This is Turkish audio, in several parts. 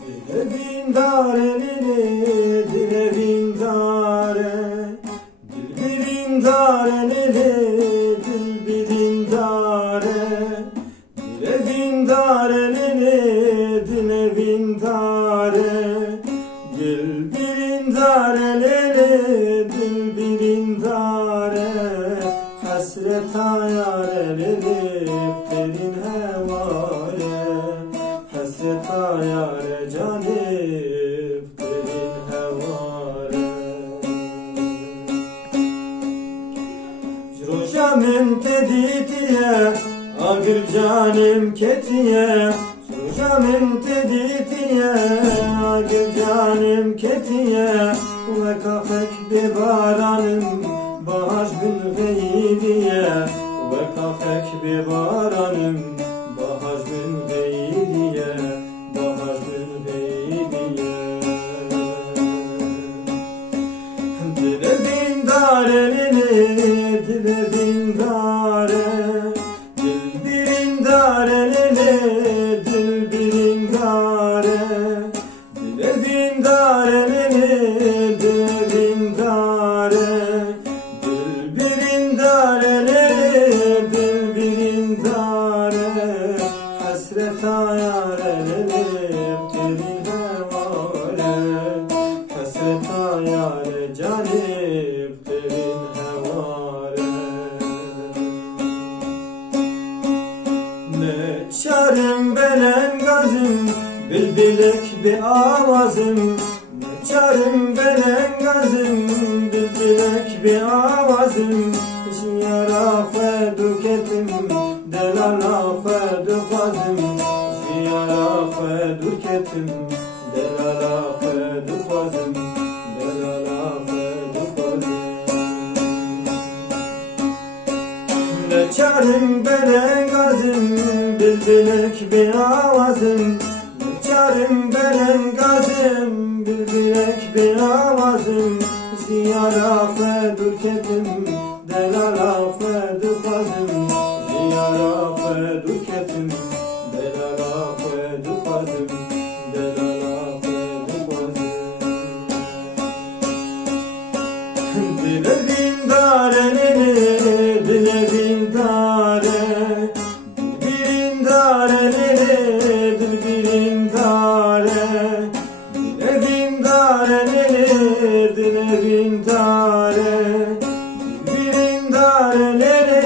Dilbir'in darelini, dilbir'in dare, dilbir'in darelini, dilbir'in dare, dilbir'in darelini, dilbir'in dare, dilbir'in darelini, dilbir'in dare, hasret ayarelini, derin hevale, hasret ayare canip, derin hevale. Jrojamin teditiye, agir canim ketiye, Jrojamin teditiye, agir canim ketiye, ve kafek bir baranım, bahaş bin geydiye, ve kafek bir baranım, bahaş bin geydiye, bahaş bin geydiye. Dilbir'in darelini, dilbir'in dare, dilbir'in darelini, dilbir'in dare, dilbir'in darelini, dilbir'in dare, dilbir'in darelini, dilbir'in dare, hasret ayarelini, derin hevale, hasret ayare canip, derin hevale. Ne çarım belen gazım, bilbilek bir avazım, ne çarım belen gazım, bilbilek bir avazım, jiyara feduketim, delala fedukazım, jiyara feduketim, delala fedukazım, delala fedukazım. Ne çarım belen gazım, bilbilek bir avazım, ne çarım belen gazım, bilbilek bir avazım, jiyara feduketim, delala fedukazım, jiyara feduketim, delala fedukazım, delala fedukazım. Dilbir'in darelini, dilbir'in dare, dilbir'in darelini, dilbir'in dare, dilbir'in darelini, dilbir'in dare, dilbir'in darelini,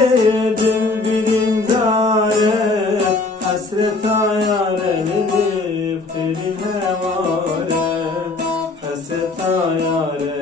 dilbir'in dare, hasret ayarelini, derin hevale, hasret ayare